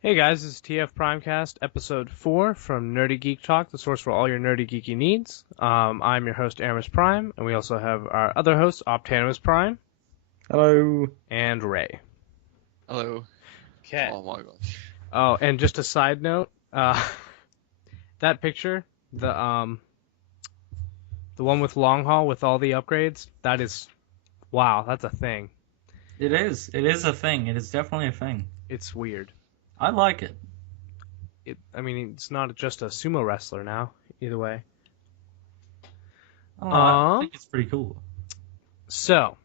Hey guys, this is TFPrimecast, episode 4 from Nerdy Geek Talk, the source for all your nerdy geeky needs. I'm your host, Erimus Prime, and we also have our other host, Optanimus Prime. Hello. And Ray. Hello. Okay. Oh my gosh. Oh, and just a side note, that picture, the one with long haul with all the upgrades, that is, wow, that's a thing. It is. It is a thing. It is definitely a thing. It's weird. I like it. It's not just a sumo wrestler now, either way. Oh, I think it's pretty cool. So,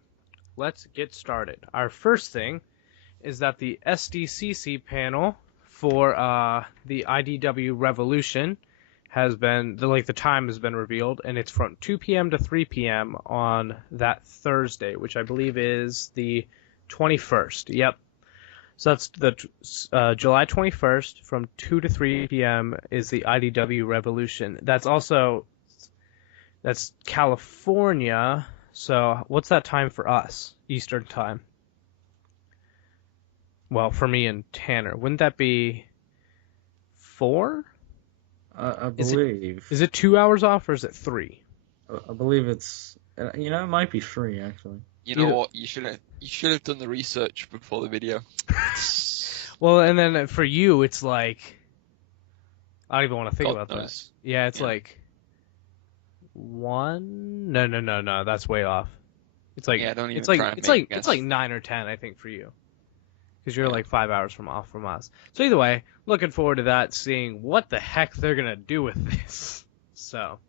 let's get started. Our first thing is that the SDCC panel for the IDW Revolution has been, the time has been revealed, and it's from 2 p.m. to 3 p.m. on that Thursday, which I believe is the 21st. Yep. So that's the July 21st from 2 to 3 p.m. is the IDW Revolution. That's California. So what's that time for us? Eastern time. Well, for me and Tanner, wouldn't that be 4? I believe. Is it 2 hours off or is it 3? I believe it's. It might be 3 actually. You know what? You should have done the research before the video. Well, and then for you, it's like I don't even want to think about knows. that. Yeah, it's like 1. No. That's way off. It's like don't even it's like try and it's make like a it's guess. like 9 or 10, I think, for you, because you're like 5 hours off from us. So either way, looking forward to that, seeing what the heck they're gonna do with this. So.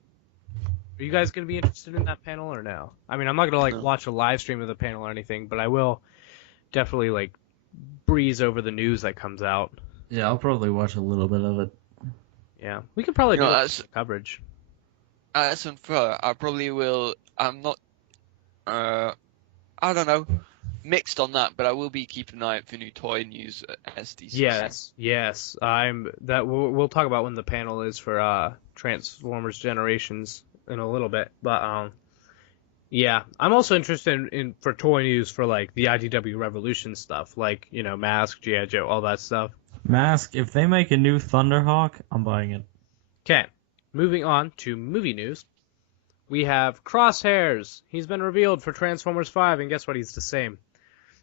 Are you guys going to be interested in that panel or no? I mean, I'm not going to watch a live stream of the panel or anything, but I will definitely breeze over the news that comes out. Yeah, I'll probably watch a little bit of it. Yeah, we could probably do coverage. That's unfair. I probably will. I'm not. I don't know. Mixed on that, but I will be keeping an eye out for new toy news at SDCC. Yes. We'll talk about when the panel is for Transformers Generations in a little bit, but yeah, I'm also interested in for toy news for the IDW Revolution stuff, Mask, G.I. Joe, all that stuff. Mask, if they make a new Thunderhawk, I'm buying it. Okay, moving on to movie news. We have Crosshairs. He's been revealed for Transformers 5, and guess what? He's the same.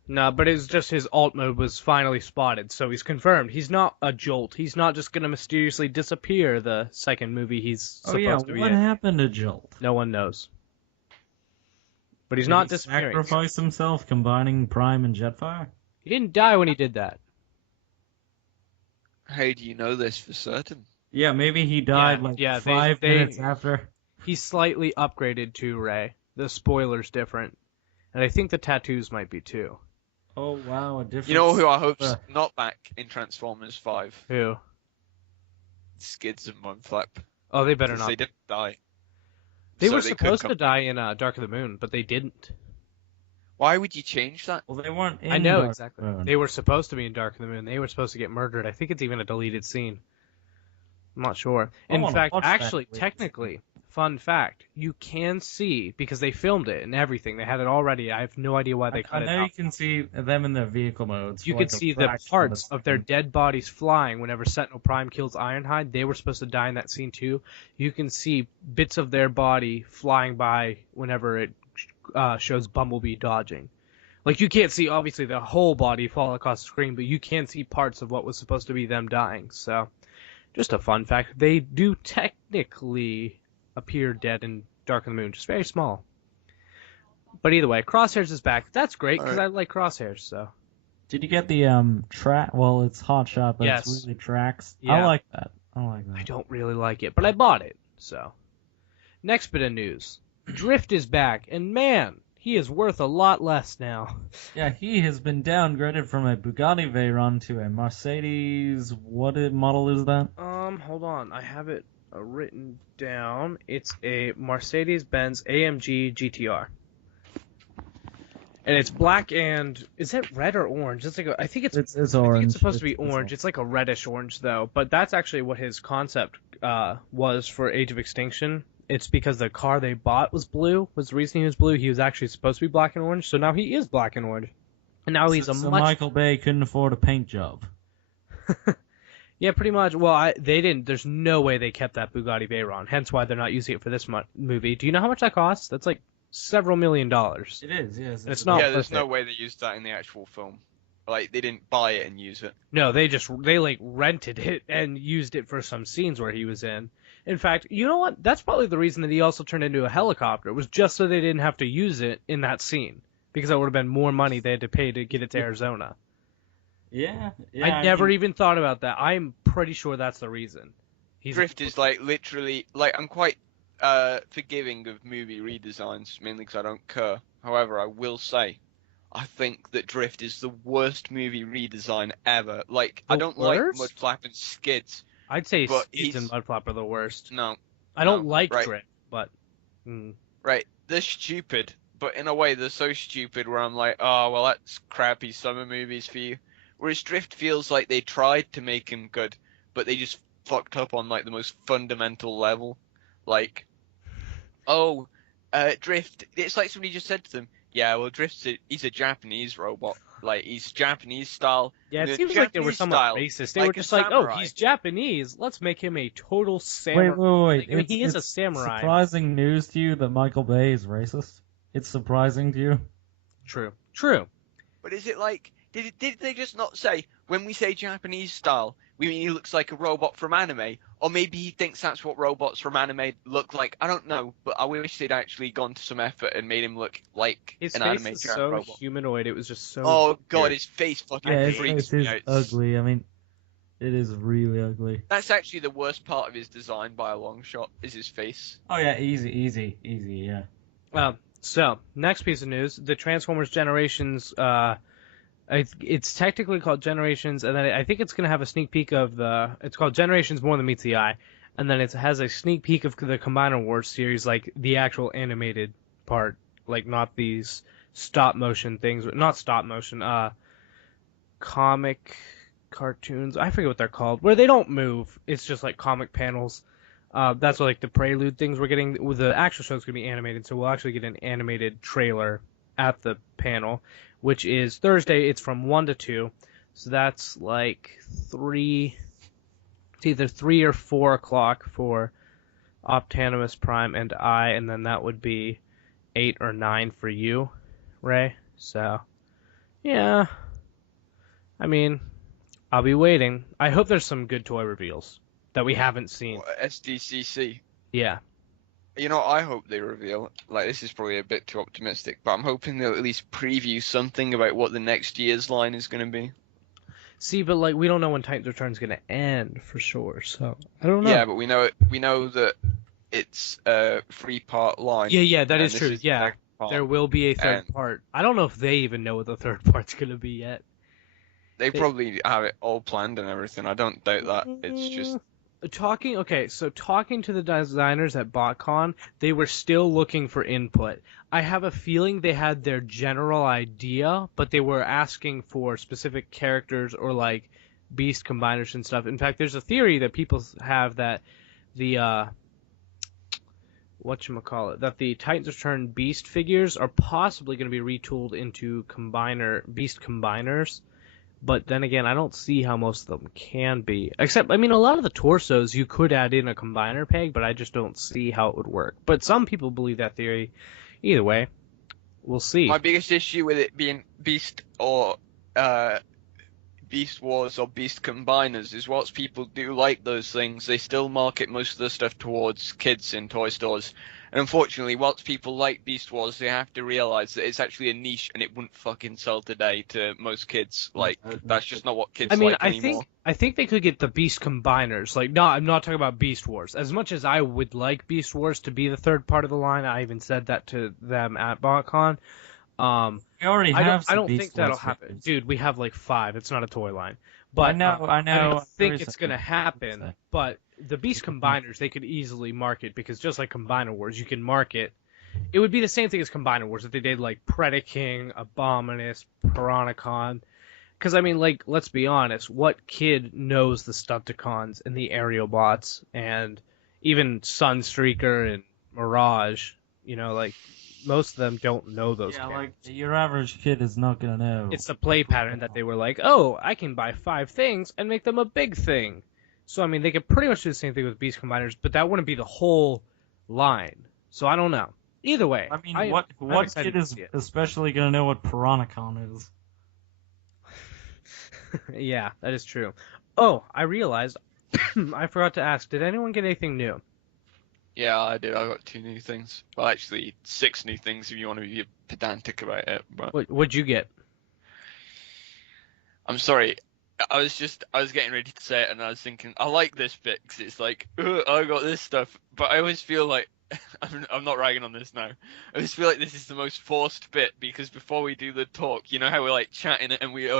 No, but it's just his alt mode was finally spotted, so he's confirmed. He's not a Jolt. He's not just going to mysteriously disappear the second movie he's supposed to be in. What happened to Jolt? No one knows. But he's not disappearing. Sacrifice himself combining Prime and Jetfire? He didn't die when he did that. Hey, do you know this for certain? Yeah, maybe he died 5 minutes after. He's slightly upgraded too, Ray. The spoiler's different. And I think the tattoos might be too. Oh, wow, a different... You know who I hope's not back in Transformers 5? Who? Skids and Mudflap. Oh, they better not. They didn't die. They were supposed to die in Dark of the Moon, but they didn't. Why would you change that? Well, they weren't in I know, Dark exactly. Moon. They were supposed to be in Dark of the Moon. They were supposed to get murdered. I think it's even a deleted scene. I'm not sure. In fact, actually, technically... Fun fact, you can see, because they filmed it and everything, they had it all ready. I have no idea why they cut it out. I know you can see them in their vehicle modes. You can see the parts of their dead bodies flying whenever Sentinel Prime kills Ironhide. They were supposed to die in that scene too. You can see bits of their body flying by whenever it shows Bumblebee dodging. You can't see, obviously, the whole body fall across the screen, but you can see parts of what was supposed to be them dying. So, just a fun fact. They do technically... appear dead in Dark of the Moon, just very small. But either way, Crosshairs is back. That's great, because I like Crosshairs, so. Did you get the track? Well, it's Hot Shot, but Yes. it's really tracks. Yeah. I like that. I don't really like it, but I bought it, so. Next bit of news. Drift is back, and man, he is worth a lot less now. Yeah, he has been downgraded from a Bugatti Veyron to a Mercedes... What model is that? Hold on. I have it written down. It's a Mercedes-Benz AMG GTR. And it's black and... Is it red or orange? It's I think it's orange. I think it's supposed to be orange. It's like a reddish orange, though. But that's actually what his concept was for Age of Extinction. It's because the car they bought was blue. Was the reason he was blue. He was actually supposed to be black and orange. So now he is black and orange. And now he's so Michael Bay couldn't afford a paint job. Yeah, pretty much. Well, they didn't. There's no way they kept that Bugatti Veyron. Hence why they're not using it for this movie. Do you know how much that costs? That's like several $1 million. It is, yes. It's not Yeah, worth there's no it. way they used that in the actual film. Like, they didn't buy it and use it. No, they like rented it and used it for some scenes where he was in. In fact, you know what? That's probably the reason that he also turned into a helicopter. It was just so they didn't have to use it in that scene because that would have been more money they had to pay to get it to Arizona. Yeah. I never even thought about that. I'm pretty sure that's the reason. Drift is like literally like I'm quite forgiving of movie redesigns mainly because I don't care. However, I will say I think that Drift is the worst movie redesign ever. Like I don't like Mudflap and Skids. I'd say but Skids and Mudflap are the worst. No, I don't like right. Drift, but right, they're stupid, but in a way they're so stupid where I'm like, oh well, that's crappy summer movies for you. Whereas Drift feels like they tried to make him good, but they just fucked up on like the most fundamental level. Like, Drift. It's like somebody just said to them, "Yeah, well, he's a Japanese robot. Like he's Japanese style." Yeah, it the seems like they were somewhat style, racist. They like were a just like, samurai. "Oh, he's Japanese. Let's make him a total samurai." Wait. I mean, he is a samurai. Surprising news to you that Michael Bay is racist? It's surprising to you? True. But is it like? Did they just not say when we say Japanese style, we mean he looks like a robot from anime, or maybe he thinks that's what robots from anime look like? I don't know, but I wish they'd actually gone to some effort and made him look like His an face anime is so robot. humanoid. It was just so. Oh god, weird. his face fucking Yeah, his freaks face me is out. ugly. I mean, it is really ugly. That's actually the worst part of his design by a long shot, is his face. Oh yeah, easy, yeah. So next piece of news: the Transformers Generations. It's technically called Generations, and then I think it's going to have a sneak peek of it's called Generations More Than Meets the Eye, and then it has a sneak peek of the Combiner Wars series, like the actual animated part, like not these stop motion things, not stop motion, comic cartoons. I forget what they're called, where they don't move. It's just like comic panels. That's what, like the prelude things we're getting. The actual show's going to be animated, so we'll actually get an animated trailer at the panel, which is Thursday. It's from 1 to 2, so that's like 3. It's either 3 or 4 o'clock for Optanimus Prime and I, and then that would be 8 or 9 for you, Ray. So, yeah. I mean, I'll be waiting. I hope there's some good toy reveals that we haven't seen. SDCC. Yeah. You know, I hope they reveal, like, this is probably a bit too optimistic, but I'm hoping they'll at least preview something about what the next year's line is going to be. See, but, like, we don't know when Titans Return's going to end, for sure, so I don't know. Yeah, but we know that it's a 3-part line. Yeah, that and is this true, the yeah. second part. There will be a third And- part. I don't know if they even know what the third part's going to be yet. They probably have it all planned and everything. I don't doubt that. It's just... Talking to the designers at BotCon, they were still looking for input. I have a feeling they had their general idea, but they were asking for specific characters or like beast combiners and stuff. In fact, there's a theory that people have that the that the Titans Return beast figures are possibly going to be retooled into beast combiners. But then again, I don't see how most of them can be. Except, I mean, a lot of the torsos you could add in a combiner peg, but I just don't see how it would work. But some people believe that theory. Either way, we'll see. My biggest issue with it being Beast or Beast Wars or Beast Combiners is whilst people do like those things, they still market most of the stuff towards kids in toy stores. And unfortunately, whilst people like Beast Wars, they have to realize that it's actually a niche and it wouldn't fucking sell today to most kids. Like, that's just not what kids like anymore. I think they could get the Beast Combiners. Like, no, I'm not talking about Beast Wars. As much as I would like Beast Wars to be the third part of the line, I even said that to them at BotCon. We already have I don't Beast think that'll Wars happen. figures. Dude, we have like 5. It's not a toy line. But I know. I don't think There it's is going to something. happen. But the Beast Combiners, they could easily market, because just like Combiner Wars, you can market. It would be the same thing as Combiner Wars if they did like Predaking, Abominus, Piranacon. Because, I mean, like, let's be honest, what kid knows the Stunticons and the Aerobots and even Sunstreaker and Mirage? You know, like, most of them don't know those Yeah, characters. like your average kid is not gonna know. It's the play pattern that they were like, oh, I can buy 5 things and make them a big thing. So, I mean, they could pretty much do the same thing with Beast Combiners, but that wouldn't be the whole line. So, I don't know. Either way. I mean, I'm what excited kid to is see it. especially gonna know what Piranhacon is? Yeah, that is true. Oh, I realized, I forgot to ask, did anyone get anything new? Yeah, I did. I got 2 new things. Well, actually, 6 new things if you want to be pedantic about it. But What'd you get? I'm sorry. I was getting ready to say it, and I was thinking, I like this bit because it's like, I got this stuff. But I always feel like, I'm not ragging on this now. I always feel like this is the most forced bit because before we do the talk, you know how we're like chatting and we've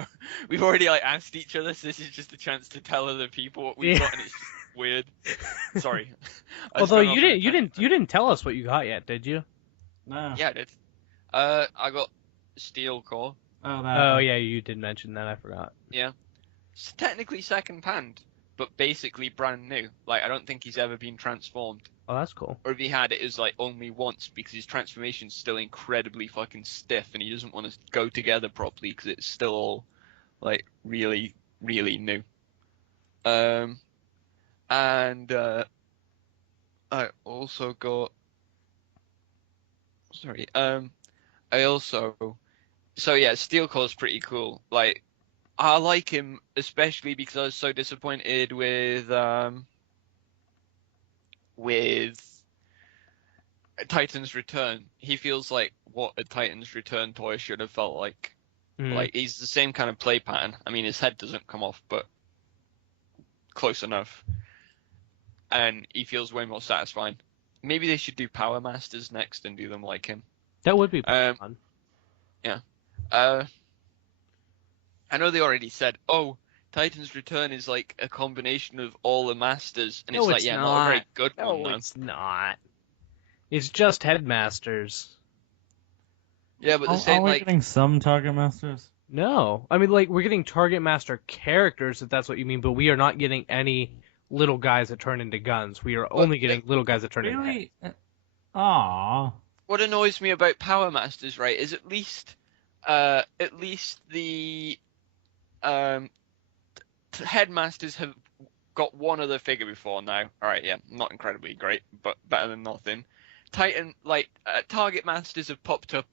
already like asked each other, so this is just a chance to tell other people what we've got, and it's just weird. Sorry. Although you didn't tell us what you got yet, did you? No. Yeah, I did. I got Steel Core. Oh yeah, you did mention that. I forgot. Yeah. It's technically second-hand, but basically brand new. Like, I don't think he's ever been transformed. Oh, that's cool. Or if he had, it was like only once because his transformation's still incredibly fucking stiff and he doesn't want to go together properly because it's still all like really, really new. And I also got. Sorry. So yeah, Steel Core's pretty cool. Like, I like him especially because I was so disappointed with Titan's Return. He feels like what a Titan's Return toy should have felt like. Like, he's the same kind of play pattern. I mean, his head doesn't come off, but close enough. And he feels way more satisfying. Maybe they should do Power Masters next and do them like him. That would be fun. Yeah. I know they already said, oh, Titan's Return is like a combination of all the masters, and No, it's like, it's yeah, not. not a very good one, No, though. it's not. It's just headmasters. Yeah, but the same, are we like, getting some Target Masters? No, I mean, like, we're getting Target Master characters, if that's what you mean, but we are not getting any little guys that turn into guns. We are only getting little guys that turn into heads. Really? Aww. what annoys me about Power Masters, right, is at least the headmasters have got one other figure before now. All right, yeah, not incredibly great, but better than nothing. Target Masters have popped up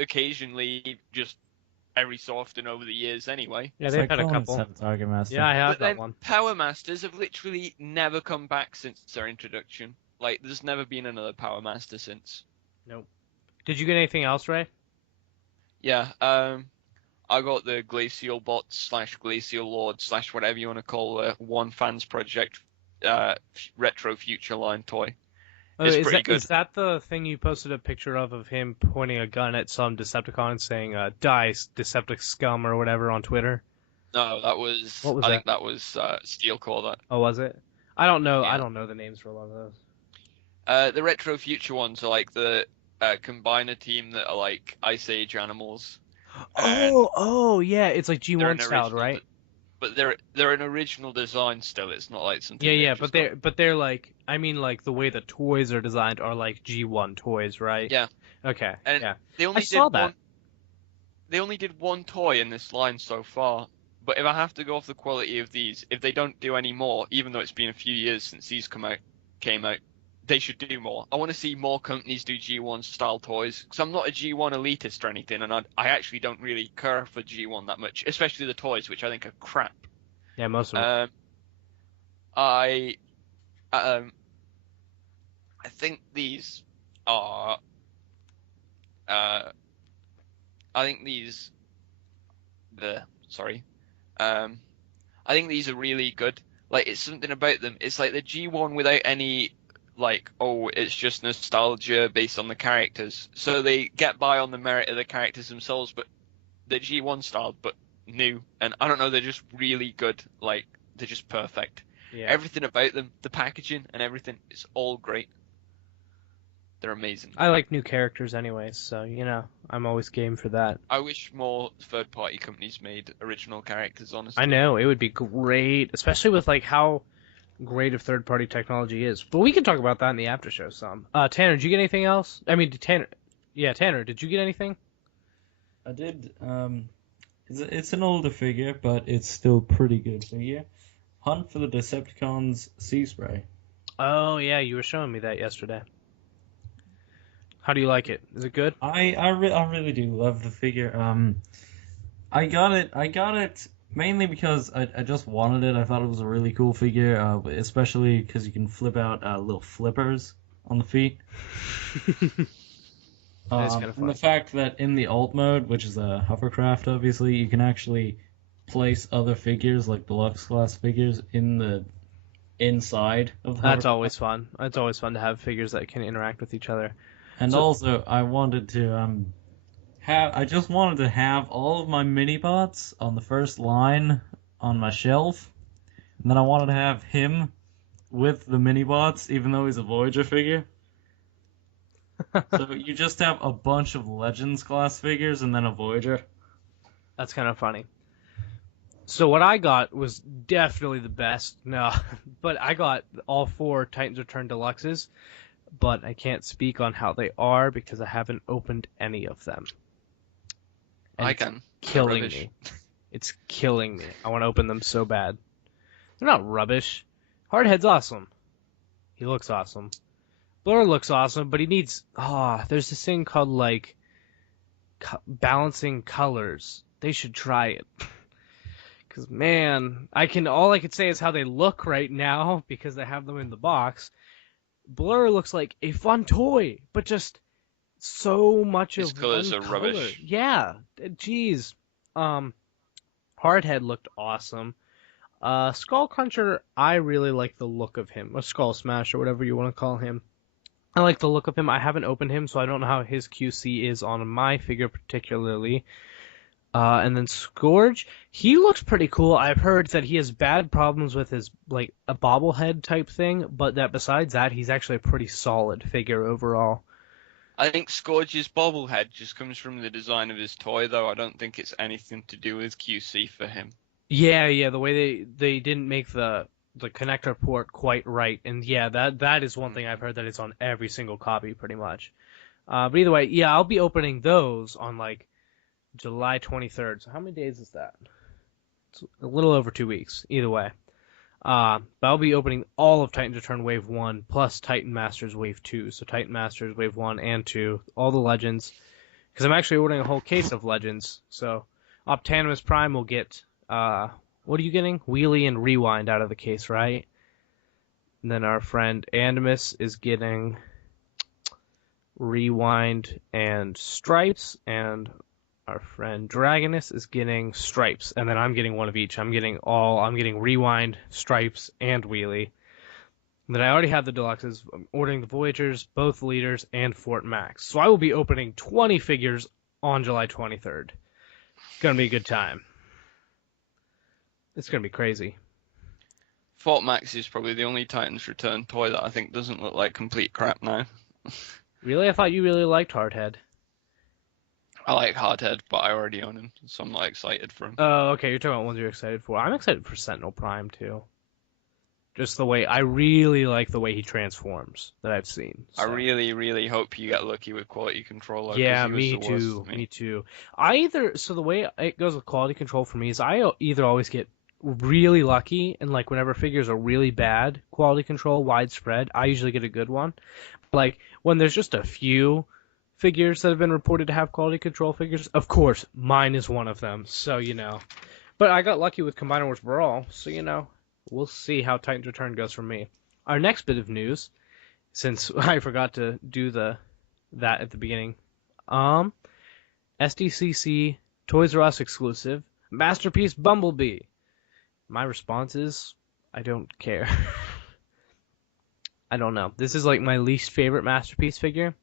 occasionally, just every so often over the years, anyway. Yeah, they've had a couple. Target Master. Yeah, I have But that then one. Power Masters have literally never come back since their introduction. Like, there's never been another Power Master since. Nope. Did you get anything else, Ray? Yeah, I got the Glacial Bots / Glacial Lord / whatever you want to call One Fans Project Retro Future Line toy. Oh, It's pretty good. Is that the thing you posted a picture of him pointing a gun at some Decepticon and saying, die, Deceptic scum, or whatever on Twitter? No, that was. What was I that? think that was Steel Core. That. Oh, was it? I don't know. Yeah. I don't know the names for a lot of those. The Retro Future ones are like the combiner team that are like Ice Age animals. Oh, yeah. It's like They're G1 an style, original right? But they're an original design still. It's not like something. Yeah, they've but just they're like, I mean, like the way the toys are designed are like G1 toys, right? Yeah. Okay. And yeah. They only I saw that. They only did one toy in this line so far. But if I have to go off the quality of these, if they don't do any more, even though it's been a few years since these came out, they should do more. I want to see more companies do G1 style toys. Because I'm not a G1 elitist or anything, and I actually don't really care for G1 that much, especially the toys, which I think are crap. Yeah, most of them. I think these are. I think these. I think these are really good. Like, it's something about them. It's like the G1 without any, like, oh, it's just nostalgia based on the characters. So they get by on the merit of the characters themselves, but the G1 style, but new. And I don't know, they're just really good. Like, they're just perfect. Yeah. Everything about them, the packaging and everything, is all great. They're amazing. I like new characters anyways, so, you know, I'm always game for that. I wish more third-party companies made original characters, honestly. I know, it would be great, especially with, like, how great of third-party technology is. But we can talk about that in the after show some. Tanner, did you get anything else? I mean, Tanner, Yeah, Tanner, did you get anything? I did. It's an older figure, but it's still pretty good figure. Hunt for the Decepticons Sea Spray. Oh, yeah, you were showing me that yesterday. How do you like it? Is it good? I really do love the figure. I got it mainly because I just wanted it. I thought it was a really cool figure, especially because you can flip out little flippers on the feet. That is kind of fun. And the fact that in the alt mode, which is a hovercraft, obviously, you can actually place other figures, like deluxe class figures, in the inside of the That's hovercraft. always fun. It's always fun to have figures that can interact with each other. And So- also, I wanted to I just wanted to have all of my mini bots on the first line on my shelf, and then I wanted to have him with the mini bots, even though he's a Voyager figure. So you just have a bunch of Legends class figures and then a Voyager. That's kind of funny. So what I got was definitely the best. No, but I got all 4 Titans Return Deluxes, but I can't speak on how they are because I haven't opened any of them. And I it's can. killing Rubbish. me. It's killing me. I want to open them so bad. They're not rubbish. Hardhead's awesome. He looks awesome. Blur looks awesome, but he needs... there's this thing called, like, balancing colors. They should try it. Because, man, all I can say is how they look right now, because they have them in the box. Blur looks like a fun toy, but just so much His of colors one are color. rubbish. Yeah, jeez. Hardhead looked awesome. Skull Cruncher, I really like the look of him. Or Skull Smash, or whatever you want to call him. I like the look of him. I haven't opened him, so I don't know how his QC is on my figure particularly. And then Scourge, he looks pretty cool. I've heard that he has bad problems with his, like, a bobblehead type thing, but that besides that, he's actually a pretty solid figure overall. I think Scourge's bobblehead just comes from the design of his toy, though. I don't think it's anything to do with QC for him. Yeah, the way they didn't make the connector port quite right, and yeah, that is one thing I've heard that it's on every single copy pretty much. But either way, yeah, I'll be opening those on like July 23rd. So how many days is that? It's a little over 2 weeks. Either way, but I'll be opening all of Titans Return Wave 1 plus Titan Masters Wave 2. So Titan Masters Wave 1 and 2, all the Legends, because I'm actually ordering a whole case of Legends. So Optanimus Prime will get. What are you getting? Wheelie and Rewind out of the case, right? And then our friend Animus is getting Rewind and Stripes, and our friend Dragonus is getting Stripes, and then I'm getting one of each. I'm getting Rewind, Stripes, and Wheelie. And then I already have the deluxes. I'm ordering the Voyagers, both Leaders, and Fort Max. So I will be opening 20 figures on July 23rd. It's gonna be a good time. It's going to be crazy. Fort Max is probably the only Titans Return toy that I think doesn't look like complete crap now. Really? I thought you really liked Hardhead. I like Hardhead, but I already own him, so I'm not excited for him. Oh, okay. You're talking about ones you're excited for. I'm excited for Sentinel Prime, too. Just the way... I really like the way he transforms that I've seen. I So. really, really hope you get lucky with quality control. Yeah, me too. Me too. So the way it goes with quality control for me is I either always get really lucky, and like whenever figures are really bad quality control widespread, I usually get a good one. Like when there's just a few figures that have been reported to have quality control figures, of course mine is one of them, so but I got lucky with Combiner Wars Brawl, so we'll see how Titans Return goes for me. Our next bit of news, since I forgot to do that at the beginning, SDCC Toys R Us exclusive Masterpiece Bumblebee. My response is, I don't care. I don't know. This is like my least favorite Masterpiece figure,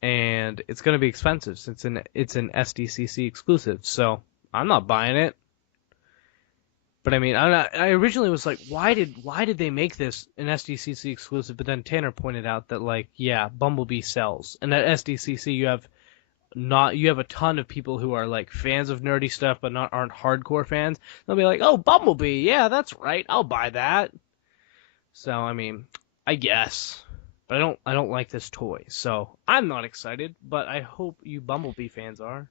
and it's going to be expensive since it's an SDCC exclusive, so I'm not buying it. But I mean, I originally was like, why did they make this an SDCC exclusive? But then Tanner pointed out that like, yeah, Bumblebee sells, and at SDCC you have a ton of people who are like fans of nerdy stuff but aren't hardcore fans. They'll be like, oh, Bumblebee, yeah, that's right, I'll buy that. So I mean, I guess But I don't like this toy, so I'm not excited. But I hope you Bumblebee fans are.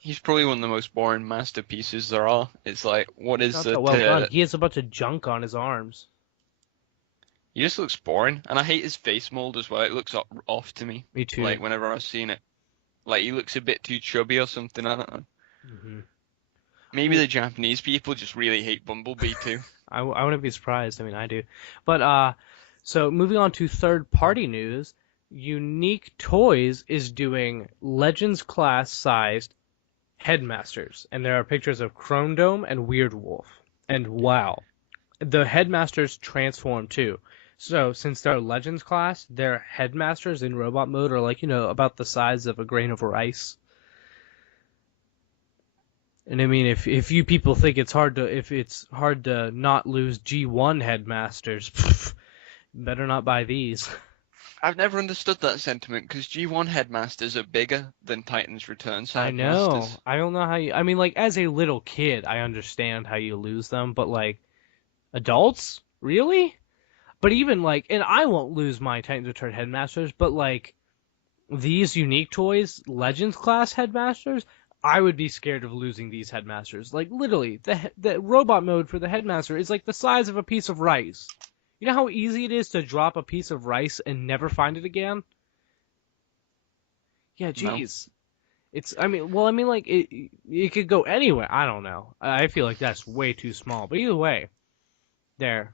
He's probably one of the most boring masterpieces there are. It's like, what He's is not the? that well done. He has a bunch of junk on his arms. He just looks boring, and I hate his face mold as well. It looks off to me. Me too. Like whenever I've seen it, like he looks a bit too chubby or something. I don't know. Mm-hmm. Maybe the Japanese people just really hate Bumblebee too. I wouldn't be surprised. I mean, I do. But so moving on to third-party news, Unique Toys is doing Legends class sized headmasters, and there are pictures of Chrome Dome and Weird Wolf. And wow, the headmasters transform too. So since they're Legends class, their headmasters in robot mode are like, about the size of a grain of rice. And I mean, if you people think it's hard to not lose G1 headmasters, better not buy these. I've never understood that sentiment because G1 headmasters are bigger than Titan's Returns I know. headmasters. I don't know how you. I mean, like as a little kid, I understand how you lose them, but like adults, really? But even like, and I won't lose my Titan's Return headmasters, but like these Unique Toys Legends class headmasters, I would be scared of losing these headmasters. Like literally, the robot mode for the headmaster is like the size of a piece of rice. You know how easy it is to drop a piece of rice and never find it again? Yeah, jeez. No. Like it could go anywhere. I don't know. I feel like that's way too small. But either way, they're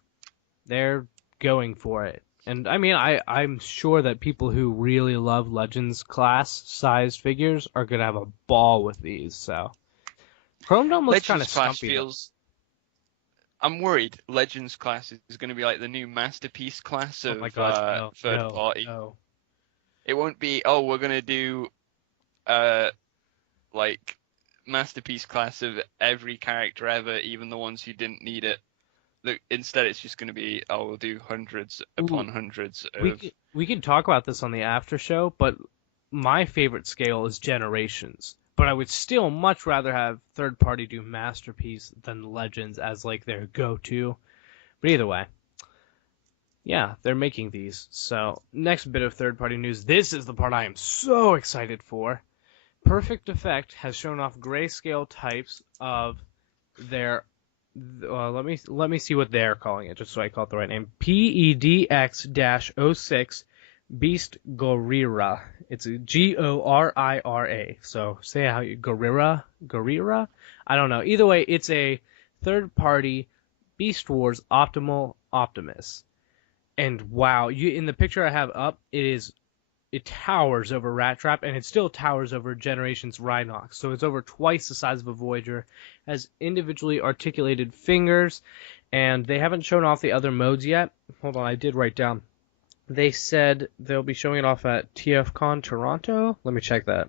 going for it. And I mean, I'm sure that people who really love Legends class sized figures are gonna have a ball with these. So Chrome Dome looks kind of stumpy. Feels. I'm worried. Legends class is going to be like the new masterpiece class of third party. No. It won't be. Oh, we're going to do, like masterpiece class of every character ever, even the ones who didn't need it. Look, instead it's just going to be, oh, we'll do hundreds upon hundreds of... We can talk about this on the after show, but my favorite scale is Generations. But I would still much rather have third party do Masterpiece than Legends as like their go-to. But either way, yeah, they're making these. So next bit of third party news. This is the part I am so excited for. Perfect Effect has shown off grayscale types of their... let me see what they're calling it, just so I call it the right name. PEDX-06 Beast Gorira. It's Gorira. So say how you Gorira. I don't know. Either way, it's a third-party Beast Wars Optimal Optimus. And wow, in the picture I have up, it towers over Rat Trap, and it still towers over Generations Rhinox. So it's over twice the size of a Voyager, has individually articulated fingers, and they haven't shown off the other modes yet. Hold on, I did write down. They said they'll be showing it off at TFCon Toronto. Let me check that.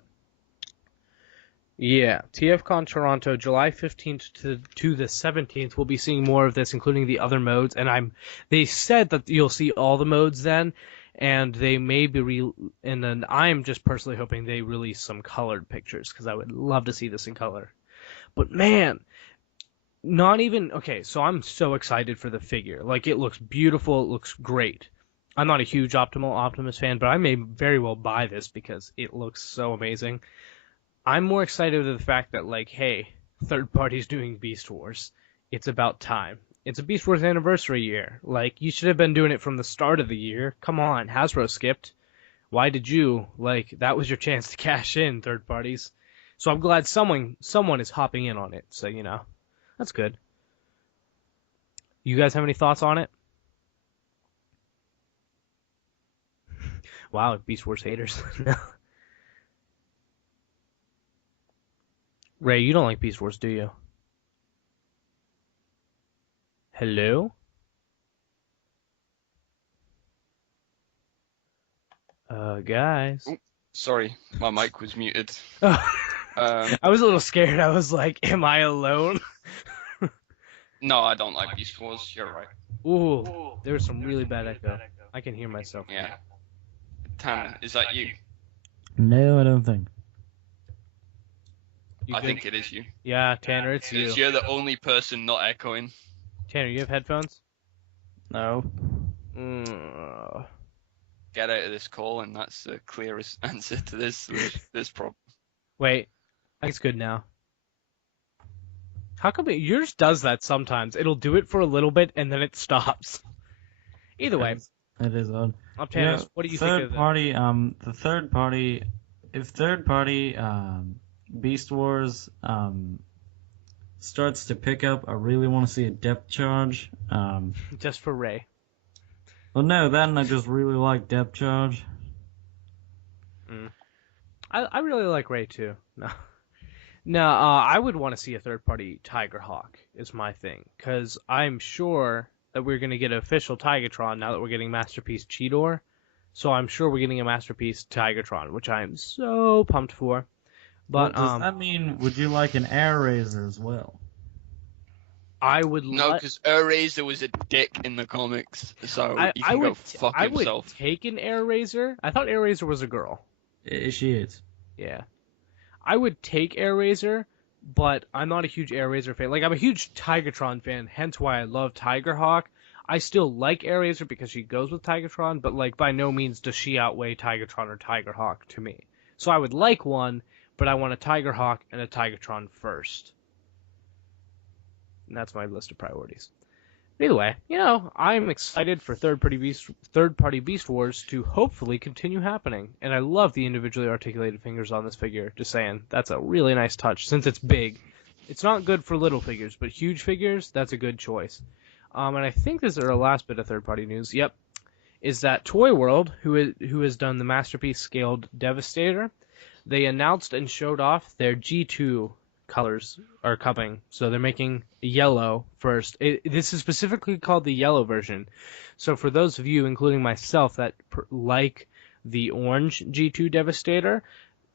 Yeah, TFCon Toronto, July 15th to the 17th. We'll be seeing more of this, including the other modes, and they said that you'll see all the modes then. And they may be and then I'm just personally hoping they release some colored pictures because I would love to see this in color. But man, so I'm so excited for the figure. Like it looks beautiful, it looks great. I'm not a huge Optimus fan, but I may very well buy this because it looks so amazing. I'm more excited with the fact that like, hey, third party's doing Beast Wars. It's about time. It's a Beast Wars anniversary year. Like, you should have been doing it from the start of the year. Come on, Hasbro skipped. Why did you? Like, that was your chance to cash in, third parties. So I'm glad someone is hopping in on it. So, that's good. You guys have any thoughts on it? Wow, Beast Wars haters. Ray, you don't like Beast Wars, do you? Hello? Guys. Ooh, sorry, my mic was muted. I was a little scared. I was like, am I alone? No, I don't like Beast Wars. You're right. Ooh, there was some really bad echo. I can hear myself. Yeah. Tanner, is that you? No, I don't think. I think it is you. Yeah, Tanner, it's you. You're the only person not echoing. Tanner, you have headphones? No. get out of this call, and that's the clearest answer to this problem. Wait, I think it's good now. How come yours does that sometimes? It'll do it for a little bit and then it stops. Either way, It is odd. Optanimus, what do you think of that? If third party Beast Wars starts to pick up, I really want to see a depth charge. Just for Ray. Well, no, then I just really like depth charge. I really like Ray too. No, I would want to see a third-party Tigerhawk is my thing, because I'm sure that we're going to get an official Tigatron now that we're getting Masterpiece Cheetor. So I'm sure we're getting a Masterpiece Tigatron, which I am so pumped for. But does that mean, would you like an Air Razor as well? I would No, because Razor was a dick in the comics, so you can go fuck himself. I would take an Air Razor. I thought Air Razor was a girl. She is. Yeah. I would take Air Razor, but I'm not a huge Air Razor fan. Like, I'm a huge Tigatron fan, hence why I love Tigerhawk. I still like Air Razor because she goes with Tigatron, but, like, by no means does she outweigh Tigatron or Tigerhawk to me. So I would like one, but I want a Tigerhawk and a Tigatron first. And that's my list of priorities. Either way, I'm excited for third-party Beast Wars to hopefully continue happening. And I love the individually articulated fingers on this figure. Just saying, that's a really nice touch since it's big. It's not good for little figures, but huge figures, that's a good choice. And I think this is our last bit of third-party news. Yep, is that Toy World, who has done the Masterpiece Scaled Devastator, they announced and showed off their G2 colors are coming. So they're making yellow first. This is specifically called the yellow version. So for those of you, including myself, that like the orange G2 Devastator,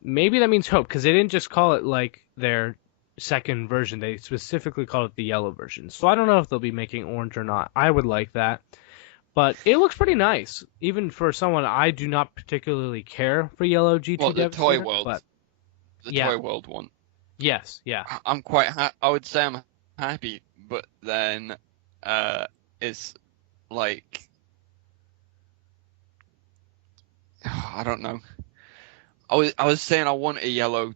maybe that means hope, because they didn't just call it like their second version. They specifically called it the yellow version. So I don't know if they'll be making orange or not. I would like that. But it looks pretty nice, even for someone I do not particularly care for yellow G2 Devastator. Toy World. But, Toy World one. Yes, yeah. I'm quite I would say I'm happy, but then it's like I don't know. I was saying I want a yellow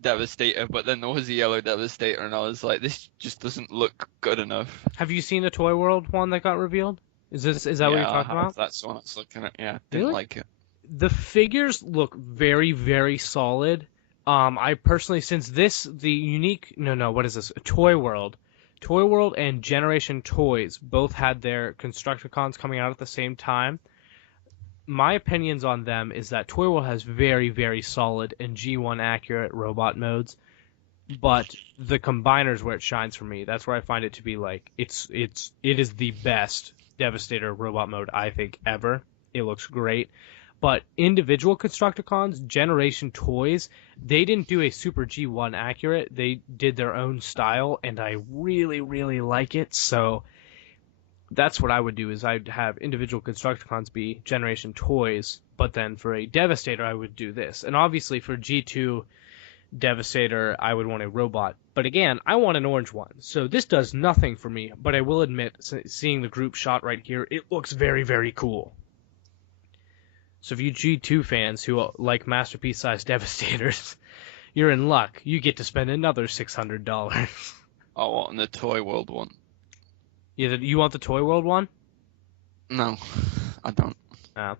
Devastator, but then there was a yellow Devastator, and I was like, this just doesn't look good enough. Have you seen the Toy World one that got revealed? Is that what you're talking about? That's the one I was looking at. Yeah, didn't like it. The figures look very, very solid. I personally, since what is this? Toy World and Generation Toys both had their Constructicons coming out at the same time. My opinions on them is that Toy World has very, very solid and G1 accurate robot modes, but the Combiner's where it shines for me. That's where I find it to be like it is the best Devastator robot mode I think ever. It looks great. But individual Constructicons, Generation Toys, they didn't do a super G1 accurate. They did their own style, and I really, really like it. So that's what I would do, is I'd have individual Constructicons be Generation Toys, but then for a Devastator, I would do this. And obviously for G2 Devastator, I would want a robot. But again, I want an orange one. So this does nothing for me, but I will admit, seeing the group shot right here, it looks very, very cool. So if you G2 fans who like Masterpiece-sized Devastators, you're in luck. You get to spend another $600. I want the Toy World one. You want the Toy World one? No, I don't. Oh.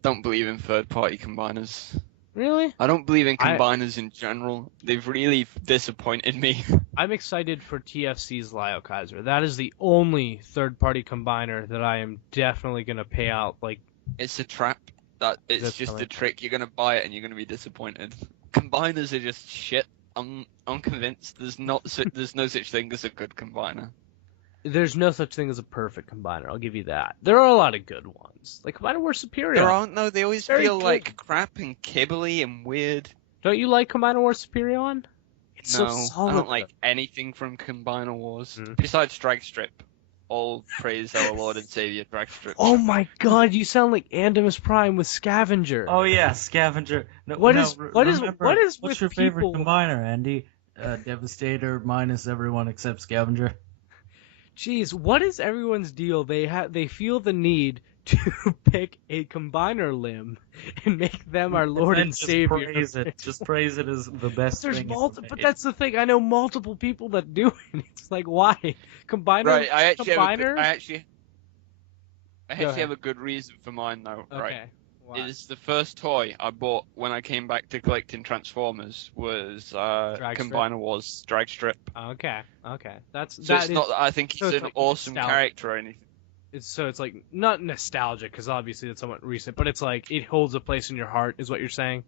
Don't believe in third-party combiners. Really? I don't believe in combiners in general. They've really disappointed me. I'm excited for TFC's Lio Kaiser. That is the only third-party combiner that I am definitely going to pay out. Like, it's a trap. It's just a trick. You're going to buy it and you're going to be disappointed. Combiners are just shit. I'm convinced there's no such thing as a good combiner. There's no such thing as a perfect combiner, I'll give you that. There are a lot of good ones. Like Combiner Wars Superior. There aren't, though. They always feel like crap and kibbly and weird. Don't you like Combiner Wars Superior? It's no, so solid. I don't like anything from Combiner Wars. Besides Drag Strip. All praise our Lord and Savior, Drag Strip. Oh my god, you sound like Optanimus Prime with Scavenger. Oh yeah, Scavenger. What's your favorite combiner, Andy? Devastator minus everyone except Scavenger. Jeez, what is everyone's deal? They feel the need to pick a combiner limb and make them our Lord and Savior. Just praise it as the best thing. But that's the thing. I know multiple people that do it. It's like, why? Combiner. Right. I actually Combiner? have a good reason for mine though. Okay. Right. Why? Is the first toy I bought when I came back to collecting Transformers was Combiner Wars Drag Strip. Okay. That's So it's not that I think so he's it's an like awesome nostalgic. character or anything. It's like not nostalgic because obviously that's somewhat recent, but it's like it holds a place in your heart, is what you're saying.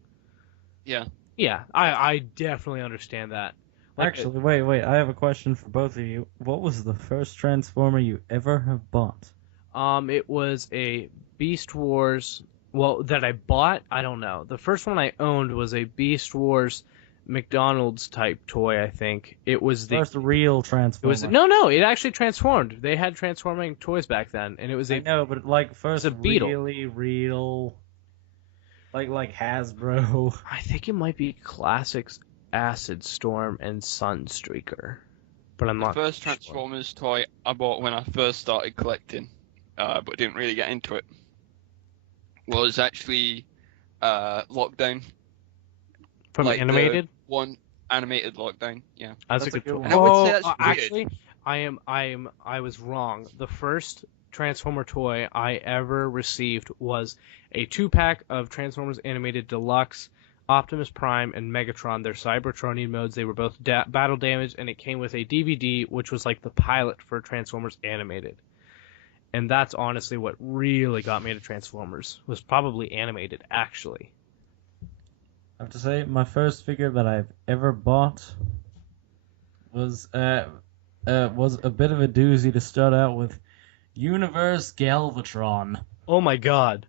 Yeah. Yeah, I definitely understand that. Like, Actually, wait. I have a question for both of you. What was the first Transformer you ever have bought? it was a Beast Wars. Well, that I bought, I don't know. The first one I owned was a Beast Wars McDonald's type toy. I think it was the First real Transformer. No, it actually transformed. They had transforming toys back then, and it was I know, but like first a beetle. really real, like Hasbro. I think it might be Classics Acid Storm and Sunstreaker, but I'm not. The first Transformers toy I bought when I first started collecting, but didn't really get into it, was actually Lockdown. From like animated. One animated Lockdown. Yeah. That's a That's a good good toy. one. And I would say that's weird. Actually, I was wrong. The first Transformer toy I ever received was a 2-pack of Transformers Animated Deluxe, Optimus Prime, and Megatron. They're Cybertronian modes. They were both battle damaged, and it came with a DVD, which was like the pilot for Transformers Animated. And that's honestly what really got me into Transformers, was probably Animated, actually. I have to say, my first figure that I've ever bought was a bit of a doozy to start out with. Universe Galvatron. Oh my god.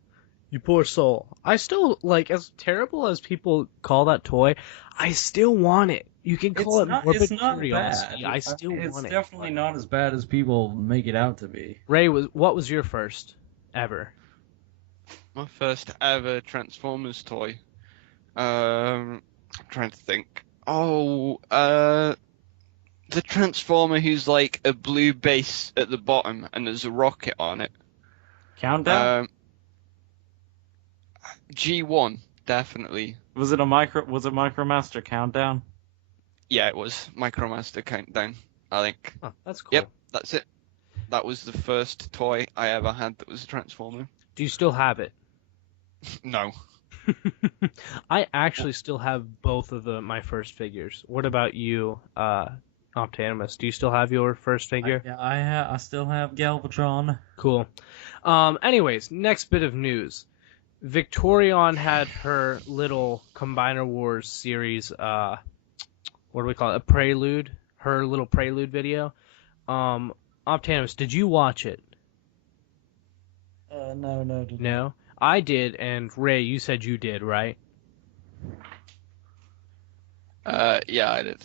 You poor soul. I still, like, as terrible as people call that toy, I still want it. You can call it morbid curiosity. I still want it. It's definitely not as bad as people make it out to be. Ray, what was your first ever? My first ever Transformers toy. I'm trying to think. The Transformer who's like a blue base at the bottom and there's a rocket on it. Countdown? G1, definitely. Was it Micromaster Countdown? Yeah, it was Micromaster Countdown, I think. Oh, that's cool. Yep, that's it. That was the first toy I ever had that was a Transformer. Do you still have it? No. I actually still have both of my first figures. What about you, Optanimus? Do you still have your first figure? I still have Galvatron. Cool. Anyways, next bit of news. Victorion had her little Combiner Wars series, what do we call it? A prelude? Her little prelude video. Optanimus, did you watch it? No? I did, and Ray, you said you did, right? Yeah, I did.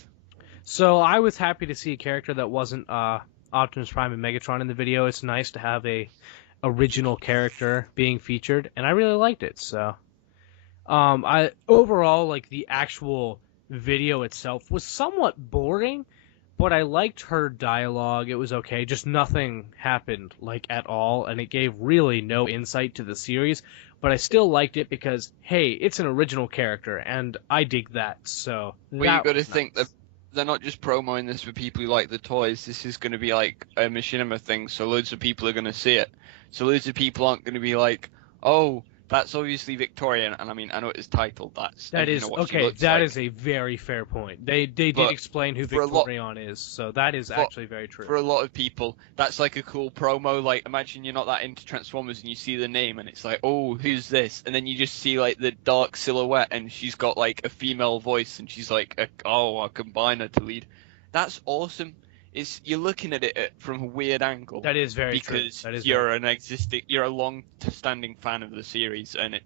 So I was happy to see a character that wasn't Optimus Prime and Megatron in the video. It's nice to have a original character being featured, and I really liked it. So, I overall, like, the actual video itself was somewhat boring, but I liked her dialogue. It was okay. Just nothing happened, like, at all, and it gave really no insight to the series. But I still liked it because, hey, it's an original character, and I dig that. So, well, you got to think that they're not just promoting this for people who like the toys. This is going to be like a machinima thing, so loads of people are going to see it. So loads of people aren't going to be like, oh, that's obviously Victorian. And I mean, I know it is titled that. That is, okay, that is a very fair point. They did explain who Victorion is, so that is actually very true. For a lot of people, that's like a cool promo. Like, imagine you're not that into Transformers and you see the name and it's like, oh, who's this? And then you just see like the dark silhouette and she's got like a female voice and she's like, a combiner to lead. That's awesome. You're looking at it from a weird angle. That is very true. Because you're a long-standing fan of the series, and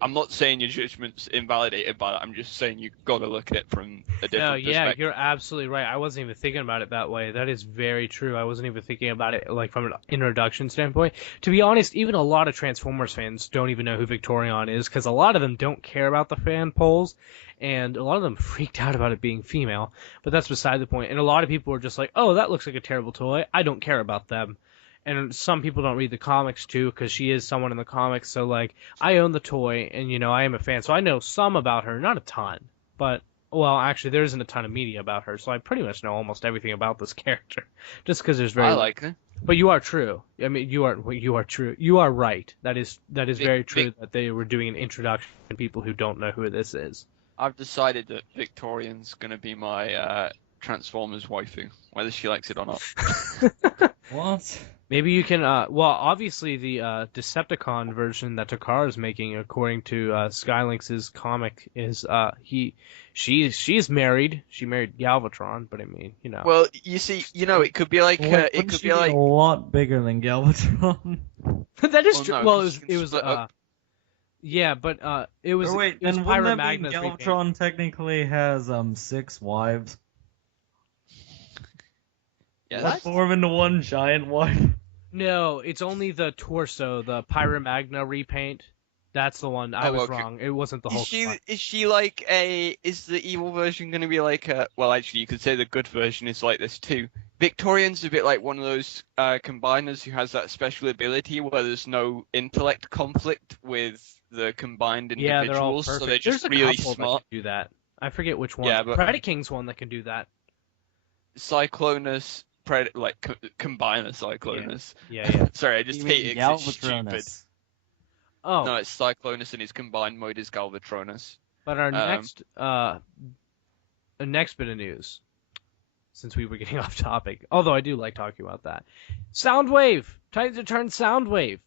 I'm not saying your judgment's invalidated by that. I'm just saying you've got to look at it from a different perspective. Yeah, you're absolutely right. I wasn't even thinking about it that way. That is very true. I wasn't even thinking about it like from an introduction standpoint. To be honest, even a lot of Transformers fans don't even know who Victorion is, because a lot of them don't care about the fan polls. And a lot of them freaked out about it being female, but that's beside the point. And a lot of people were just like, oh, that looks like a terrible toy. I don't care about them. and some people don't read the comics too, because she is someone in the comics. So like, I own the toy, and I am a fan, so I know some about her, not a ton, but well, actually, there isn't a ton of media about her, so I pretty much know almost everything about this character, just because there's very. I like her. But you are true. I mean, you are true. You are right. That is very true that they were doing an introduction to people who don't know who this is. I've decided that Victorian's gonna be my Transformers waifu, whether she likes it or not. What? Maybe you can. Well, obviously the Decepticon version that Takara is making, according to Skylinks' comic, is she's married. She married Galvatron, but I mean, Well, you see, it could be like it could be like a lot bigger than Galvatron. That is Well, true. no, Well, 'cause you can it was split up. yeah, but it was. Or wait, it was and wouldn't that mean Pyromagna's repaint. Galvatron technically has 6 wives? Yeah, What that's form into one giant wife? No, it's only the torso, the Pyromagna repaint. That's the one. I was okay. wrong. It wasn't the whole. Is she like is the evil version going to be like a, well, actually, you could say the good version is like this too. Victorian's a bit like one of those combiners who has that special ability where there's no intellect conflict with the combined Yeah, they're all individuals, perfect. so they're just There's a really couple smart. that can do that. I forget which one. Yeah, but- Predaking's one that can do that. Cyclonus, combiner Cyclonus. Yeah. Sorry, I just You hate mean it 'cause it's stupid. Galvatronus? Oh, No, it's Cyclonus and his combined mode is Galvatronus. but our next bit of news, since we were getting off topic, although I do like talking about that, Soundwave. Time to turn Soundwave.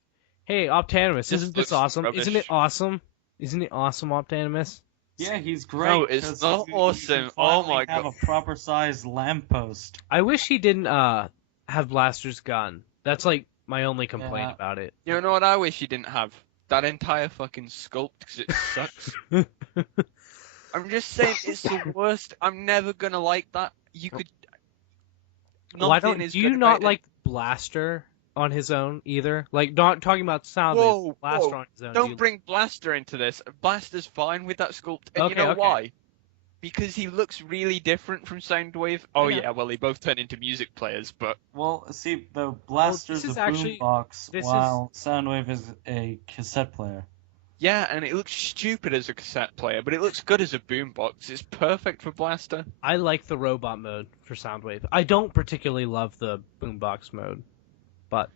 Hey, Optanimus, isn't this looks awesome? rubbish. Isn't it awesome? Isn't it awesome, Optanimus? Yeah, he's great. No, it's 'cause not you awesome. can Oh finally my have God. a proper sized lamppost. I wish he didn't have Blaster's gun. That's like my only complaint Yeah. about it. You know what I wish he didn't have? That entire fucking sculpt, because it sucks. I'm just saying, it's the worst. I'm never gonna like that. You could. Why Nothing don't is do you gonna not make like Blaster on his own either? Like, not talking about Soundwave, Whoa, Blaster whoa, on his own. Don't bring Blaster into this. Blaster's fine with that sculpt, and you know Okay. why? Because he looks really different from Soundwave. Oh Yeah. yeah, well they both turn into music players, but Well, see, the Blaster's this is a actually- boombox, this while Soundwave is a cassette player. yeah, and it looks stupid as a cassette player, but it looks good as a boombox. It's perfect for Blaster. I like the robot mode for Soundwave. I don't particularly love the boombox mode, but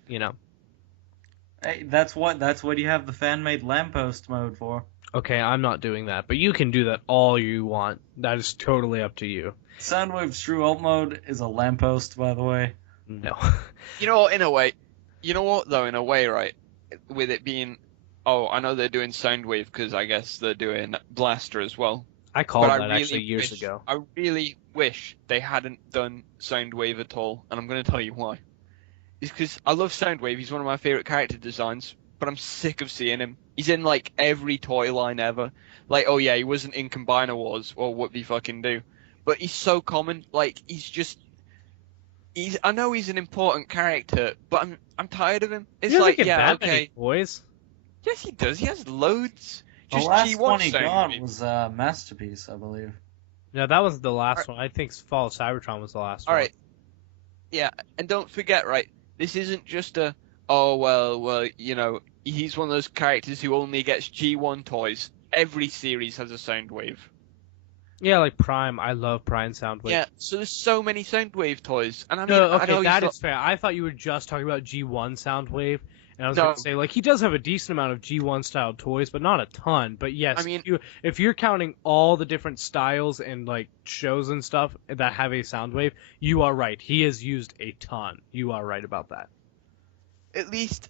Hey, that's what you have the fan-made lamppost mode for. okay, I'm not doing that. But you can do that all you want. That is totally up to you. Soundwave's true alt mode is a lamppost, by the way. No. You know what, in a way, in a way, right, with it being, oh, I know they're doing Soundwave because I guess they're doing Blaster as well. I called But that actually years ago. I really wish they hadn't done Soundwave at all, and I'm going to tell you why. It's because I love Soundwave, he's one of my favourite character designs, but I'm sick of seeing him. He's in, like, every toy line ever. Like, oh yeah, he wasn't in Combiner Wars, or what he fucking do. But he's so common, like, I know he's an important character, but I'm tired of him. It's He doesn't like, get yeah, that okay. many toys. Yes, he does. He has loads. Just the last G1 one he got Soundwave. was Masterpiece, I believe. No, that was the last one. I think Fall of Cybertron was the last one. Alright. Yeah, and don't forget, right, this isn't just a, oh, well, he's one of those characters who only gets G1 toys. Every series has a Soundwave. Yeah, like Prime. I love Prime Soundwave. Yeah, so there's so many Soundwave toys. And I mean, No, I know okay, that he's is fair. I thought you were just talking about G1 Soundwave, and I was No. going to say, like, he does have a decent amount of G1 style toys, but not a ton. But yes, I mean- if you're counting all the different styles and, like, shows and stuff that have a Soundwave, you are right. He has used a ton. You are right about that. at least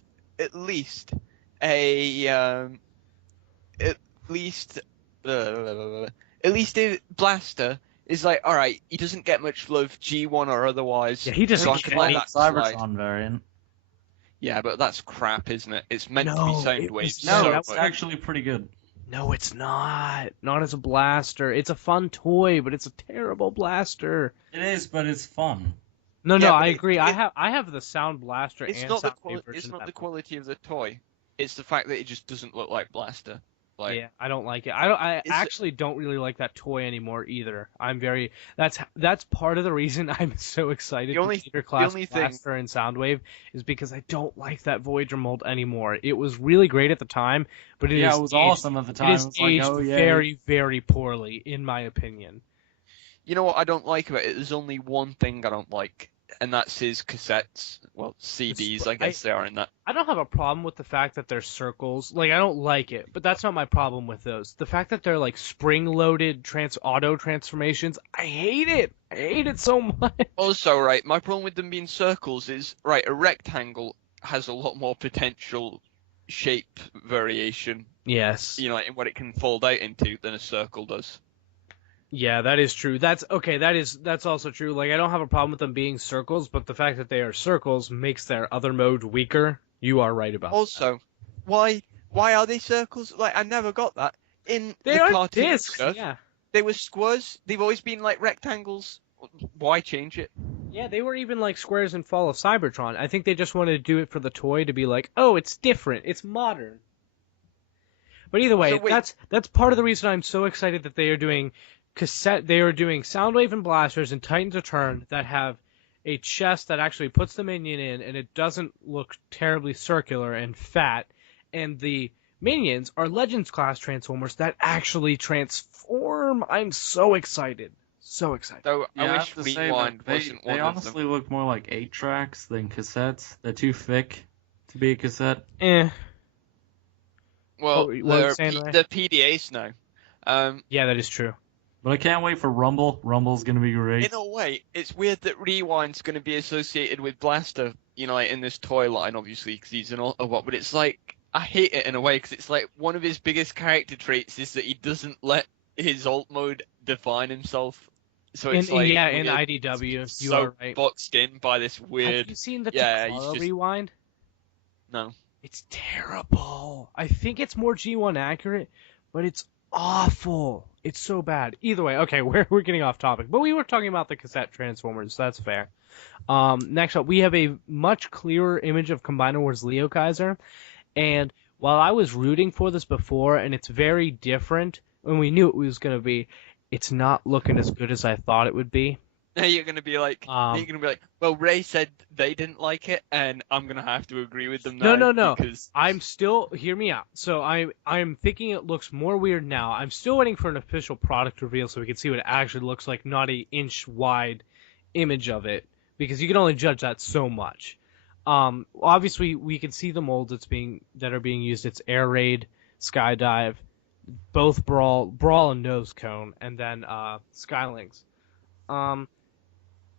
Blaster is like, alright, he doesn't get much love, G1 or otherwise. Yeah, he doesn't so I get can let any that slide. Cybertron variant. Yeah, but that's crap, isn't it? It's meant to No, be it Soundwave. was- No, So that's much. actually pretty good. No, it's not. Not as a blaster. It's a fun toy, but it's a terrible blaster. It is, but it's fun. No, Yeah, but I it- agree. it- I have the Sound Blaster It's and not the Soundwave version it's of not that the toy. quality of the toy. It's the fact that it just doesn't look like Blaster. Like, yeah, I don't like it. I It's- actually don't really like that toy anymore either. That's part of the reason I'm so excited The only- to Peter Class only thing- Blaster and Soundwave is because I don't like that Voyager mold anymore. It was really great at the time, but Yeah, it was awesome at the time. It It is was like, aged oh, yeah. very, very poorly, in my opinion. You know what I don't like about it? There's only one thing I don't like, and that's his cassettes. Well, CDs, I guess they are in that. I don't have a problem with the fact that they're circles. Like, I don't like it, but that's not my problem with those. The fact that they're like spring-loaded auto transformations, I hate it. I hate it so much. Also, right, my problem with them being circles is, right, a rectangle has a lot more potential shape variation, Yes. you know, like in what it can fold out into than a circle does. Yeah, that is true. That's okay. That's also true. Like, I don't have a problem with them being circles, but the fact that they are circles makes their other mode weaker. You are right about that. Also, why are they circles? Like, I never got that. In They the are cartoon discs. stuff, Yeah. they were squares. They've always been like rectangles. Why change it? Yeah, they were even like squares in Fall of Cybertron. I think they just wanted to do it for the toy to be like, oh, it's different, it's modern. But either way, So wait. that's part of the reason I'm so excited that they are doing Soundwave and blasters and Titans Return that have a chest that actually puts the minion in, and it doesn't look terribly circular and fat. And the minions are Legends class Transformers that actually transform. I'm so excited. So excited. Though Yeah, I I wish have to say Rewind that wasn't they one of honestly them. look more like 8-tracks than cassettes. They're too thick to be a cassette. Well, What were you they're saying, Ray? they're PDAs now. Yeah, that is true. But I can't wait for Rumble. Rumble's gonna be great. In a way, it's weird that Rewind's going to be associated with Blaster, you know, like in this toy line, obviously, because he's an Autobot, but it's like, I hate it in a way, because it's like, one of his biggest character traits is that he doesn't let his alt mode define himself. So it's in like, in weird. IDW, It's you so are right. boxed in by this Have weird, you seen the yeah, he's Takara just- Rewind? no. It's terrible. I think it's more G1 accurate, but it's awful. It's so bad. Either way, okay, we're getting off topic, but we were talking about the cassette Transformers. So that's fair. Next up, we have a much clearer image of Combiner Wars Leo Kaiser, and while I was rooting for this before, and it's very different, and we knew it was going to be, it's not looking as good as I thought it would be. Now you're gonna be like, well, Ray said they didn't like it, and I'm gonna have to agree with them now. No. Because I'm still, hear me out. So I'm thinking it looks more weird now. I'm still waiting for an official product reveal so we can see what it actually looks like, not an inch wide image of it, because you can only judge that so much. Obviously we can see the molds that are being used. It's Air Raid, Skydive, both Brawl and Nose Cone, and then Skylinks.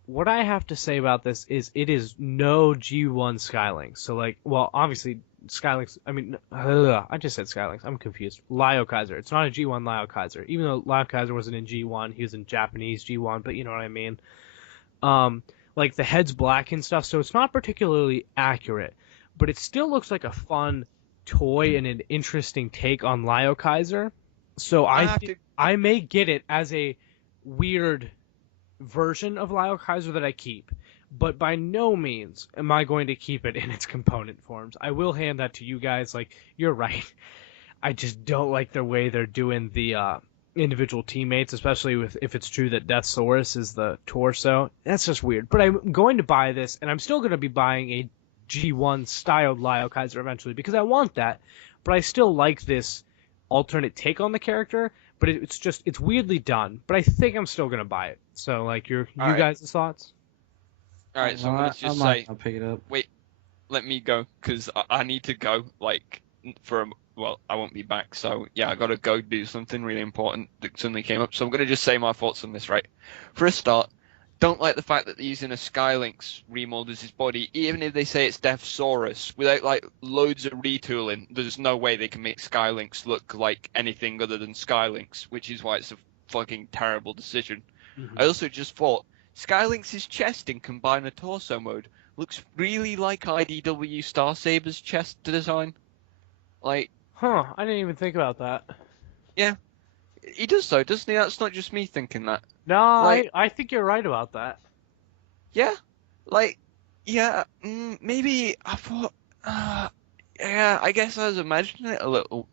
What I have to say about this is it is no G1 Skylinks. So, like, well, obviously, Skylinks, I just said Skylinks. I'm confused. Lio Kaiser. It's not a G1 Lio Kaiser. Even though Lio Kaiser wasn't in G1, he was in Japanese G1, but you know what I mean. Like, the head's black and stuff, so it's not particularly accurate. But it still looks like a fun toy and an interesting take on Lio Kaiser. So I may get it as a weird version of Lio Kaiser that I keep, but by no means am I going to keep it in its component forms. I will hand that to you guys. Like, you're right. I just don't like the way they're doing the individual teammates, especially if it's true that Deathsaurus is the torso. That's just weird. But I'm going to buy this, and I'm still going to be buying a G1 styled Lio Kaiser eventually because I want that. But I still like this alternate take on the character. But it's weirdly done. But I think I'm still gonna buy it. So, like, you right. guys' thoughts? all right, so I'm gonna just say, I'll pick it up. wait, let me go because I need to go. Like well, I won't be back. So yeah, I gotta go do something really important that suddenly came up. So I'm gonna just say my thoughts on this. Right, for a start, don't like the fact that they're using a Skylinks remold as his body, even if they say it's Deathsaurus, without like loads of retooling. There's no way they can make Skylinks look like anything other than Skylinks, which is why it's a fucking terrible decision. Mm-hmm. I also just thought Skylinks' chest in Combiner Torso mode looks really like IDW Starsaber's chest design. Like, I didn't even think about that. he does though, doesn't he? That's not just me thinking that. No, Like- I think you're right about that. Yeah, like, yeah, maybe I thought, yeah, I guess I was imagining it a little.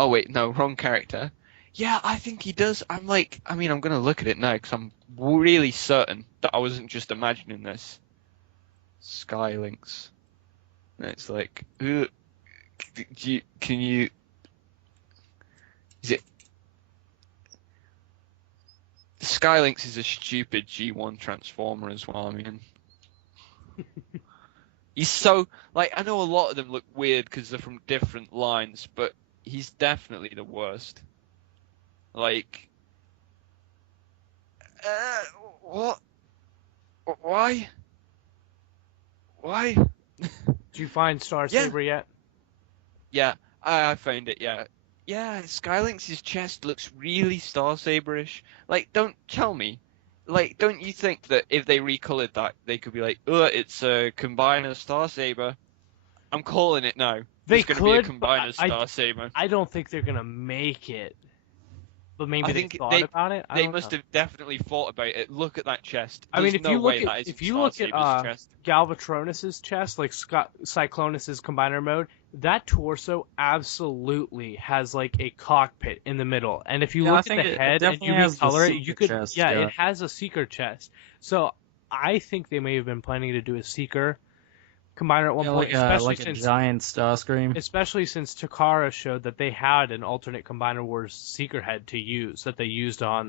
Oh wait, no, wrong character. Yeah, I think he does. I'm gonna look at it now because I'm really certain that I wasn't just imagining this. Skylinks. And it's like, can you? Is it? Skylinks is a stupid G1 transformer as well. I mean, he's so like I know a lot of them look weird because they're from different lines, but he's definitely the worst. Like, what? Why? Why? Did you find Star Saber yet? Yeah, I found it. Yeah, yeah. Skylinks' chest looks really Star Saber-ish. Like, don't tell me. Like, don't you think that if they recolored that, they could be like, it's a combiner Star Saber. I'm calling it now. They It's gonna could, be a combiner Star Saber. I don't think they're gonna make it. But maybe I they think thought about it. They must have definitely thought about it. Look at that chest. I mean, There's no way that is if you Star look Saber's at chest. Galvatronus's chest, like Cyclonus's combiner mode, that torso absolutely has like a cockpit in the middle. And if you look at the head and you recolor it, you could chest, it has a seeker chest. So I think they may have been planning to do a seeker combiner at one point, like a giant Starscream. Especially since Takara showed that they had an alternate Combiner Wars Seeker head to use that they used on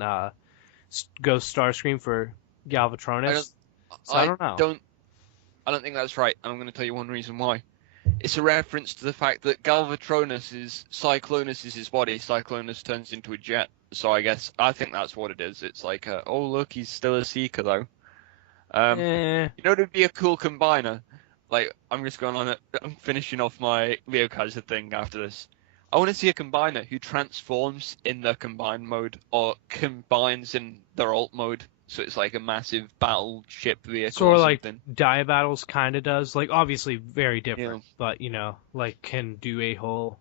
Ghost Starscream for Galvatronus. I don't know. I don't think that's right, and I'm going to tell you one reason why. It's a reference to the fact that Cyclonus is his body. Cyclonus turns into a jet, so I think that's what it is. It's like, oh look, he's still a Seeker though. You know, it would be a cool combiner. Like, I'm just going on it. I'm finishing off my Leo Kaiser thing after this. I want to see a combiner who transforms in their combine mode or combines in their alt mode. So it's like a massive battleship vehicle. Sort of or like something. Dia Battles kind of does. Like, obviously very different, but, you know, like can do a whole...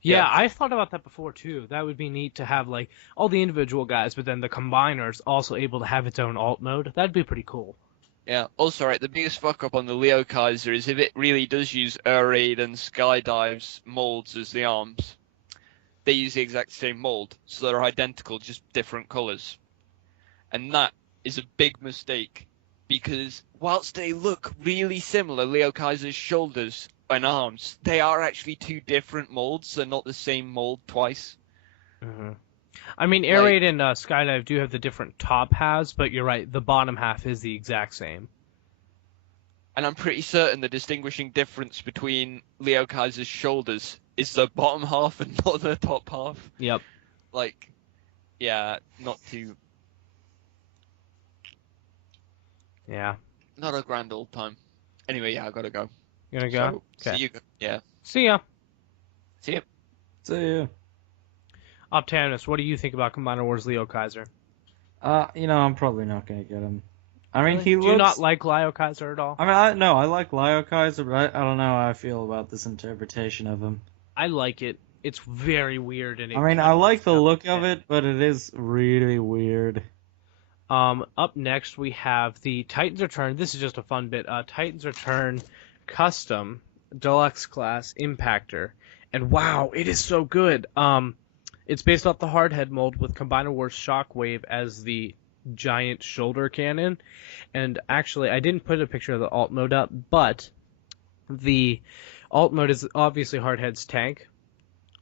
Yeah, I thought about that before, too. That would be neat to have, like, all the individual guys, but then the combiners also able to have its own alt mode. That'd be pretty cool. Yeah, also, right, the biggest fuck up on the Leo Kaiser is if it really does use Air Raid and Skydive's molds as the arms, they use the exact same mold, so they're identical, just different colours. And that is a big mistake, because whilst they look really similar, Leo Kaiser's shoulders and arms, they are actually two different molds, they're not the same mold twice. Mm-hmm. I mean, Air Raid and Skydive do have the different top halves, but you're right, the bottom half is the exact same. And I'm pretty certain the distinguishing difference between Leo Kaiser's shoulders is the bottom half and not the top half. Yep. Like, yeah, not too... Yeah. Not a grand old time. Anyway, yeah, I gotta go. You gonna go? So, okay. See you. Yeah. See ya. See ya. See ya. Optanimus, what do you think about Combiner Wars Leo Kaiser? I'm probably not gonna get him. I mean, Do you not like Leo Kaiser at all? I mean, I like Leo Kaiser, but I don't know how I feel about this interpretation of him. I like it. It's very weird. And I mean, I like the look of it, but it is really weird. Up next, we have the Titans Return. This is just a fun bit. Titans Return Custom Deluxe Class Impactor. And wow, it is so good. It's based off the Hardhead mold with Combiner Wars Shockwave as the giant shoulder cannon. And actually, I didn't put a picture of the alt mode up, but the alt mode is obviously Hardhead's tank.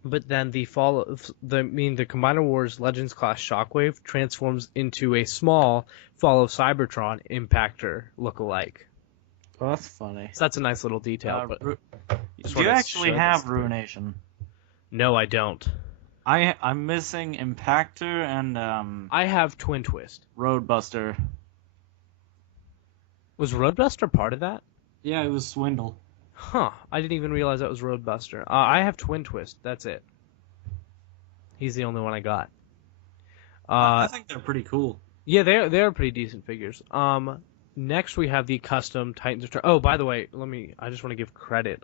But then the Combiner Wars Legends class Shockwave transforms into a small Fall of Cybertron impactor lookalike. Oh, that's funny. So that's a nice little detail. But do you actually have Ruination? No, I don't. I'm missing Impactor and I have Twin Twist. Roadbuster. Was Roadbuster part of that? Yeah, it was Swindle. Huh. I didn't even realize that was Roadbuster. I have Twin Twist. That's it. He's the only one I got. I think they're pretty cool. Yeah, they're pretty decent figures. Next we have the custom Titans Return. Oh, by the way, I just want to give credit.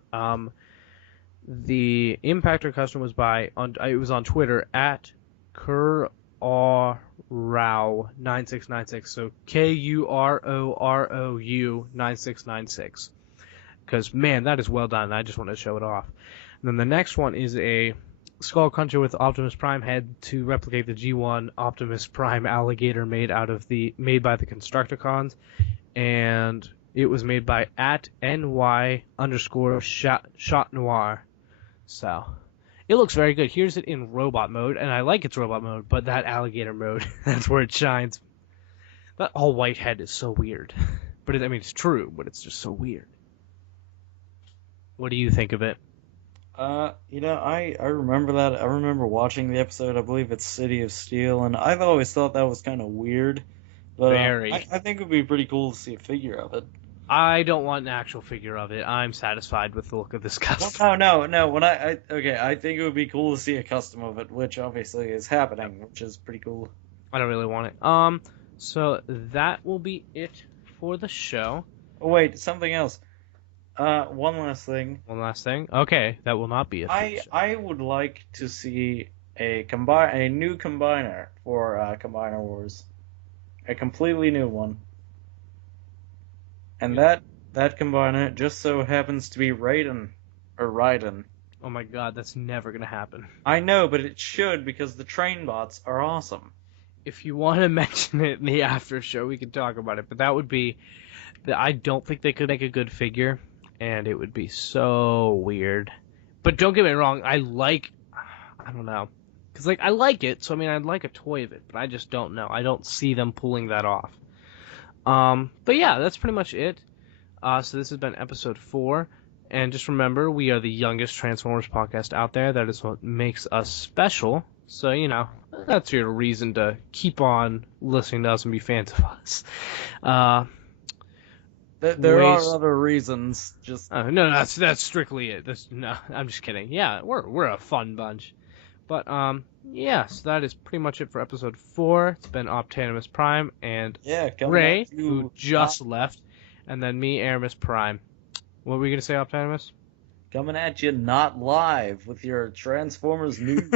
The Impactor custom was it was on Twitter at Kurorou9696. So KUROROU 9696. Because man, that is well done. I just want to show it off. And then the next one is a Skullcruncher with Optimus Prime head to replicate the G1 Optimus Prime alligator made by the Constructicons, and it was made by @ny_shot noir. So it looks very good. Here's it in robot mode, and I like its robot mode, but that alligator mode, that's where it shines. That all white head is so weird. But it's true, but it's just so weird. What do you think of it? I remember that. I remember watching the episode. I believe it's City of Steel, and I've always thought that was kind of weird. But Very. I think it would be pretty cool to see a figure of it. I don't want an actual figure of it. I'm satisfied with the look of this custom. Well, no. When I think it would be cool to see a custom of it, which obviously is happening, which is pretty cool. I don't really want it. So that will be it for the show. Oh wait, something else. One last thing. One last thing. Okay, that will not be it. I would like to see a new combiner for Combiner Wars, a completely new one. And that combiner just so happens to be Raiden. Oh my god, that's never gonna happen. I know, but it should because the train bots are awesome. If you want to mention it in the after show, we can talk about it. But that would be... I don't think they could make a good figure, and it would be so weird. But don't get me wrong, I don't know. Because, I like it, so, I'd like a toy of it, but I just don't know. I don't see them pulling that off. But yeah, that's pretty much it. So this has been episode 4. And just remember, we are the youngest Transformers podcast out there. That is what makes us special. So, that's your reason to keep on listening to us and be fans of us. There are other reasons. Just no, that's strictly it. No, I'm just kidding. Yeah, we're a fun bunch. But yeah, so that is pretty much it for episode 4. It's been Optanimus Prime and Ray, who just left, and then me, Erimus Prime. What were you gonna say, Optanimus? Coming at you not live with your Transformers news.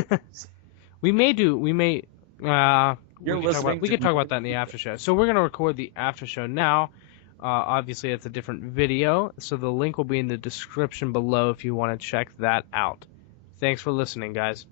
We could talk about that in the after show. So we're gonna record the after show now. Obviously, it's a different video, so the link will be in the description below if you want to check that out. Thanks for listening, guys.